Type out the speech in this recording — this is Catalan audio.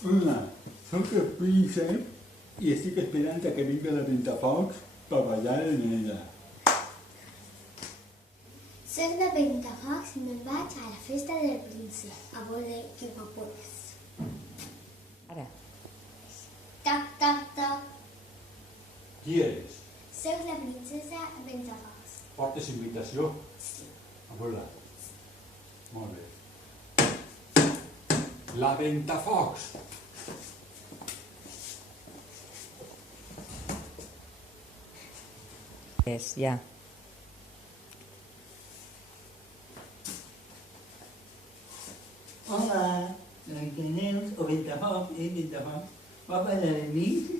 Hola, soc el príncep i estic esperant a que vingui la Ventafocs per ballar en ella. Soc de Ventafocs i me'n vaig a la festa del príncep, a veure qui m'apures. Ara. Toc, toc, toc. Qui eres? Soc la princesa Ventafocs. Portes invitació? Sí. A veure. Molt bé. La Ventafocs. És, ja. Hola, Blancaneus o Ventafocs, Ventafocs. Va ballar amb mi?